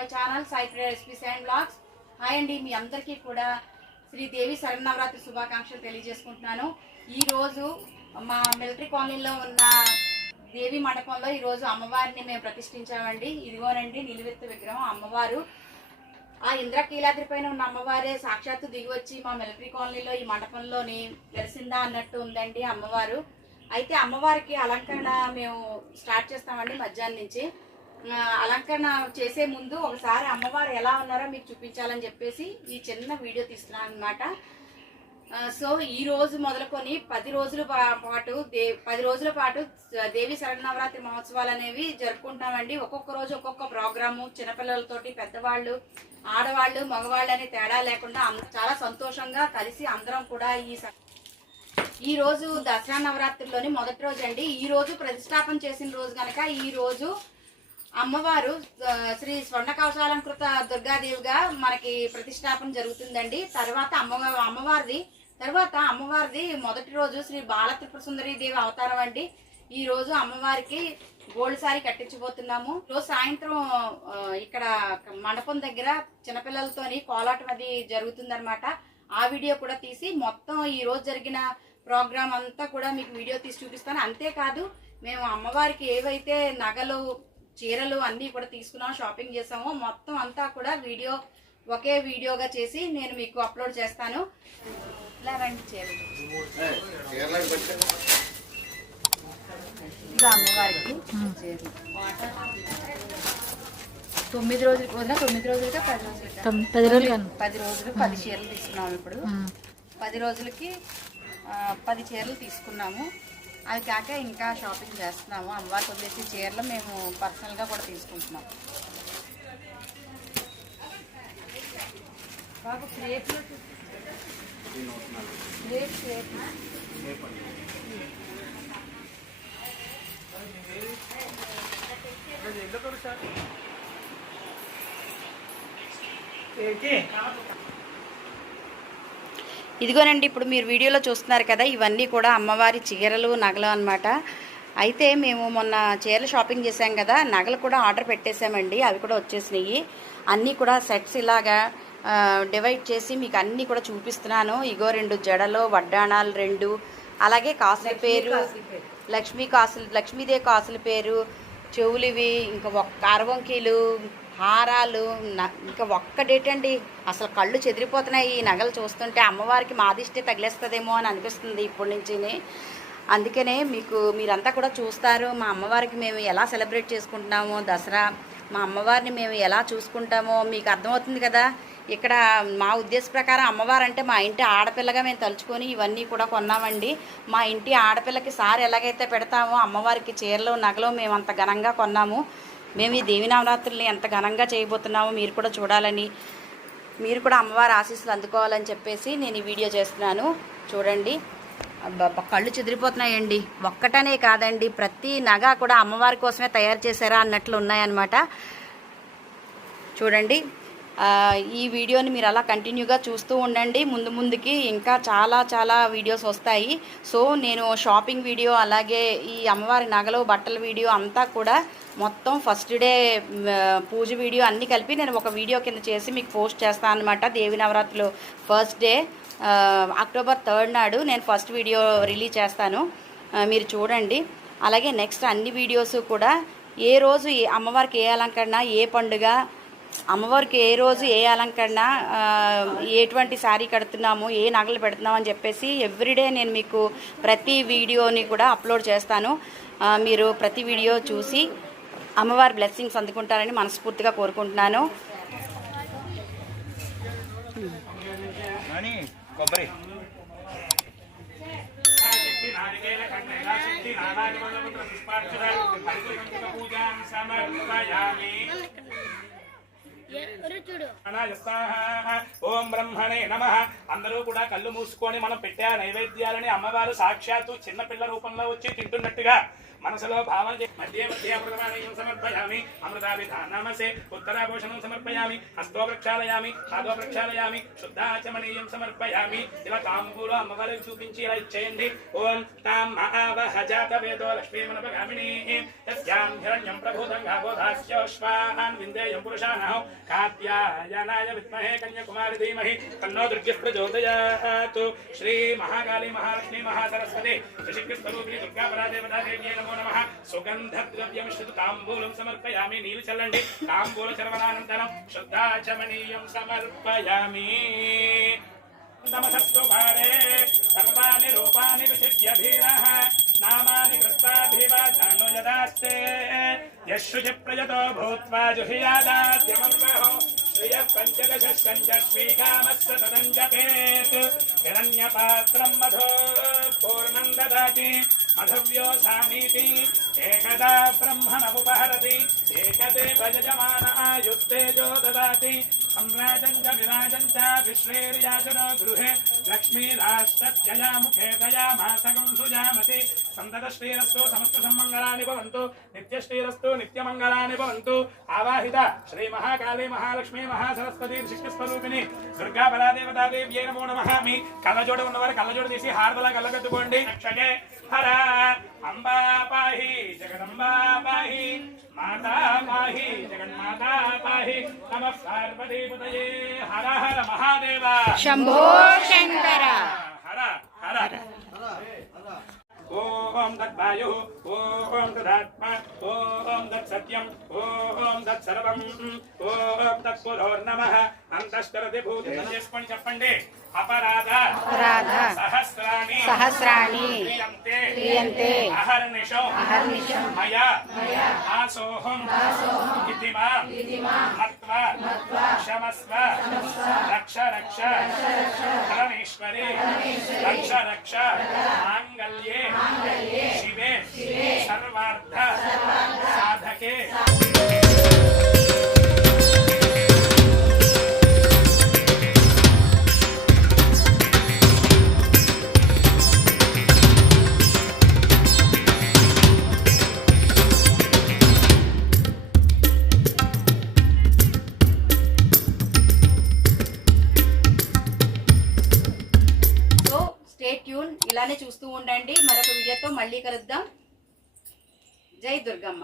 My channel Sai recipes and blogs. Hi అండి, మీ అందరికీ కూడా శ్రీదేవి శరన్నవరాత్రి శుభాకాంక్షలు తెలియజేసుకుంటున్నాను. ఈరోజు మా మిలిటరీ కాలనీలో ఉన్న దేవి మండపంలో ఈరోజు అమ్మవారిని మేము ప్రతిష్ఠించామండి. ఇదిగోనండి నిలువెత్తు విగ్రహం అమ్మవారు. ఆ ఇంద్రకీలాద్రి పైన ఉన్న అమ్మవారే సాక్షాత్తు దిగి వచ్చి మా మిలిటరీ కాలనీలో ఈ మండపంలోని వెలిసిందా అన్నట్టు ఉందండి అమ్మవారు. అయితే అమ్మవారికి అలంకరణ మేము స్టార్ట్ చేస్తామండి మధ్యాహ్నం నుంచి. అలంకరణ చేసే ముందు ఒకసారి అమ్మవారు ఎలా ఉన్నారో మీకు చూపించాలని చెప్పేసి ఈ చిన్న వీడియో తీస్తున్నాను అనమాట. సో ఈ రోజు మొదలుకొని 10 రోజుల పాటు దేవి శరన్నవరాత్రి మహోత్సవాలు అనేవి జరుపుకుంటామండి. ఒక్కొక్క రోజు ఒక్కొక్క ప్రోగ్రాము, చిన్నపిల్లలతోటి పెద్దవాళ్ళు, ఆడవాళ్ళు, మగవాళ్ళు అనే తేడా లేకుండా చాలా సంతోషంగా కలిసి అందరం కూడా ఈ రోజు దసరా నవరాత్రిలోని మొదటి రోజు అండి. ఈ రోజు ప్రతిష్టాపన చేసిన రోజు కనుక ఈ రోజు అమ్మవారు శ్రీ స్వర్ణ కవచాలంకృత దుర్గాదేవిగా మనకి ప్రతిష్టాపన జరుగుతుందండి. తర్వాత అమ్మవారిది మొదటి రోజు శ్రీ బాల త్రిపుర సుందరి దేవి అవతారం అండి. ఈ రోజు అమ్మవారికి గోల్డ్ సారీ కట్టించబోతున్నాము. రోజు సాయంత్రం ఇక్కడ మండపం దగ్గర చిన్నపిల్లలతోని కోలాటం అది జరుగుతుందన్నమాట. ఆ వీడియో కూడా తీసి మొత్తం ఈ రోజు జరిగిన ప్రోగ్రామ్ అంతా కూడా మీకు వీడియో తీసి చూపిస్తాను. అంతేకాదు మేము అమ్మవారికి ఏవైతే నగలు, చీరలు అన్నీ కూడా తీసుకున్నాం, షాపింగ్ చేసామో మొత్తం అంతా కూడా ఒకే వీడియోగా చేసి నేను మీకు అప్లోడ్ చేస్తాను. ఇలా రండి చీరలు. ఇది అమ్మవారికి 9 రోజులు వదిన, 9 రోజులుగా 10 రోజులు 10 చీరలు తీసుకున్నాము. ఇప్పుడు 10 రోజులకి 10 చీరలు తీసుకున్నాము. అది కాక ఇంకా షాపింగ్ చేస్తున్నాము. అమ్మవారికి వదిలేసి చీరలు మేము పర్సనల్గా కూడా తీసుకుంటున్నాం. బాబు ఇదిగోనండి, ఇప్పుడు మీరు వీడియోలో చూస్తున్నారు కదా, ఇవన్నీ కూడా అమ్మవారి చీరలు, నగలు అన్నమాట. అయితే మేము మొన్న చీరలు షాపింగ్ చేసాం కదా, నగలు కూడా ఆర్డర్ పెట్టేసామండి. అవి కూడా వచ్చేసినాయి. అన్నీ కూడా సెట్స్ ఇలాగా డివైడ్ చేసి మీకు అన్నీ కూడా చూపిస్తున్నాను. ఇగో 2 జడలు, వడ్డాణాలు 2, అలాగే కాసుల పేరు లక్ష్మీదేవి కాసుల పేరు, చెవులివి, ఇంకా అరవంకీలు, హారాలు, ఇంకా ఒక్కటేటండి అసలు కళ్ళు చెదిరిపోతున్నాయి ఈ నగలు చూస్తుంటే. అమ్మవారికి మాదిష్టే తగిలేస్తుందేమో అని అనిపిస్తుంది ఇప్పటి నుంచి. అందుకనే మీరంతా కూడా చూస్తారు మా అమ్మవారికి మేము ఎలా సెలబ్రేట్ చేసుకుంటున్నామో దసరా, మా అమ్మవారిని మేము ఎలా చూసుకుంటామో మీకు అర్థమవుతుంది కదా. ఇక్కడ మా ఉద్దేశ ప్రకారం అమ్మవారు అంటే మా ఇంటి ఆడపిల్లగా మేము తలుచుకొని ఇవన్నీ కూడా కొన్నామండి. మా ఇంటి ఆడపిల్లకి సారి ఎలాగైతే పెడతామో అమ్మవారికి చీరలు, నగలు మేము అంత ఘనంగా కొన్నాము. మేము ఈ దేవి నవరాత్రుల్ని ఎంత ఘనంగా చేయబోతున్నామో మీరు కూడా చూడాలని, మీరు కూడా అమ్మవారి ఆశీస్సులు అందుకోవాలని చెప్పేసి నేను ఈ వీడియో చేస్తున్నాను. చూడండి, కళ్ళు చెదిరిపోతున్నాయండి. ఒక్కటనే కాదండి, ప్రతి నగ కూడా అమ్మవారి కోసమే తయారు చేశారా అన్నట్లు ఉన్నాయన్నమాట. చూడండి, ఈ వీడియోని మీరు అలా కంటిన్యూగా చూస్తూ ఉండండి. ముందుకి ఇంకా చాలా వీడియోస్ వస్తాయి. సో నేను షాపింగ్ వీడియో, అలాగే ఈ అమ్మవారి నగలు, బట్టల వీడియో అంతా కూడా మొత్తం ఫస్ట్ డే పూజ వీడియో అన్నీ కలిపి నేను ఒక వీడియో కింద చేసి మీకు పోస్ట్ చేస్తాను అనమాట. దేవి నవరాత్రులు ఫస్ట్ డే అక్టోబర్ 3 నాడు నేను ఫస్ట్ వీడియో రిలీజ్ చేస్తాను, మీరు చూడండి. అలాగే నెక్స్ట్ అన్ని వీడియోస్ కూడా ఏ రోజు అమ్మవారికి ఏ అలంకరణ, ఏ పండుగ, అమ్మవారికి ఏ రోజు ఏ అలంకరణ, ఎటువంటి శారీ కడుతున్నాము, ఏ నగలు పెడుతున్నాము అని చెప్పేసి ఎవ్రీడే నేను మీకు ప్రతి వీడియోని కూడా అప్లోడ్ చేస్తాను. మీరు ప్రతి వీడియో చూసి అమ్మవారి బ్లెస్సింగ్స్ అందుకుంటారని మనస్ఫూర్తిగా కోరుకుంటున్నాను. ఓం బ్రహ్మణే నమః. అందరూ కూడా కళ్ళు మూసుకొని మనం పెట్టే నైవేద్యాలని అమ్మవారు సాక్షాత్తు చిన్నపిల్ల రూపంలో వచ్చి తింటున్నట్టుగా మనసులో భావం మధ్య మధ్య అమృతమానయం సమర్పయామి అమృతాభిధానమసే ఉత్తరాభూషణం సమర్పయామి హస్తో ప్రక్షాళయామి పాదో ప్రక్షాళయామి శుద్ధాచమనీయం సమర్పయామి ఇలా తాంబూలో అమ్మవారికి చూపించి ఇలా ఇచ్చేయండి ఓం తాం మహావహ జాత వేదో లక్ష్మీమనపగామిని యస్యాం హిరణ్యం ప్రభూతం గాబోధాస్యోశ్వాన్ విందేయం పురుషాణః కాత్యాయనాయ విద్మహే కన్యాకుమారి ధీమహి తన్నో దుర్గః ప్రచోదయాత్ శ్రీ మహాకాళీ మహాలక్ష్మీ మహాసరస్వతి త్రిశక్తిస్వరూపిణి దుర్గా పరాదేవతా దేవ్యై నమో నమః సుగంధద్రవ్యమిశ్రిత తాంబూలం సమర్పయామి నీళ్ళు చల్లండి తాంబూల చర్వనానంతరం శుద్ధాచమనీయం సమర్పయామి నమస్తు భారే సర్వాణి రూపాణి విచిత్య ధీరః నామాని కృత్వాభివాదానో యదాస్తే యశుచి ప్రయతో భూత్వా జుహియాదాద్యమంబహో శ్రియః పంచదశ సంచశ్రీకామస్య తదంజపేత్ హిరణ్యపాత్రం మధో పూర్ణం దదాతి మధవ్యోసామీతి ఏకదా బ్రహ్మణముపహరతి ఏకదే భజమాన ఆయుస్తేజో దదాతి సమ్రాజం చ విరాజం చ విశ్వేర్యాచనో గృహే లక్ష్మీరాష్ట్రత్యయా ముఖే దయామాసగం సుజామతి సంతతశ్రీరస్తు సమస్త సన్మంగళాని భవంతు నిత్యశ్రీరస్తు నిత్యమంగళాని భవంతు ఆవాహిత శ్రీ మహాకాళీ మహాలక్ష్మీ మహాసరస్వతి శక్తిస్వరూపిణి దుర్గా పరాదేవతా దేవ్యై నమో నమః. మీ కళ్ళజోడు ఉన్నవారు కళ్ళజోడు తీసి హారతలా కళ్ళకట్టుకోండి. రక్షకే హర అంబా పాహి జగదంబా పాహి మాతా పాహి జగన్మాతా పాహి నమః పార్వతీపతయే హర హర మహాదేవ శంభో శంకర. హర హర ఓం తద్వాయు ఓం తదాత్మ ఓం తత్సత్యం ఓం తత్సర్వం ఓం తత్పురోర్నమః అంతఃస్తరతి భూతి చేసుకొని చెప్పండి. అపరాధ సహస్రాణి క్రియంతే అహర్నిశం మయా ఆసోహం ఇతి మాం మత్వా క్షమస్వ రక్ష పరమేశ్వరి రక్ష మాంగళ్యే శివే సర్వార్థ సాధకే. స్టే ట్యూన్, ఇలానే చూస్తూ ఉండండి. మరొక వీడియోతో మళ్ళీ కలుద్దాం. జై దుర్గమ్మ.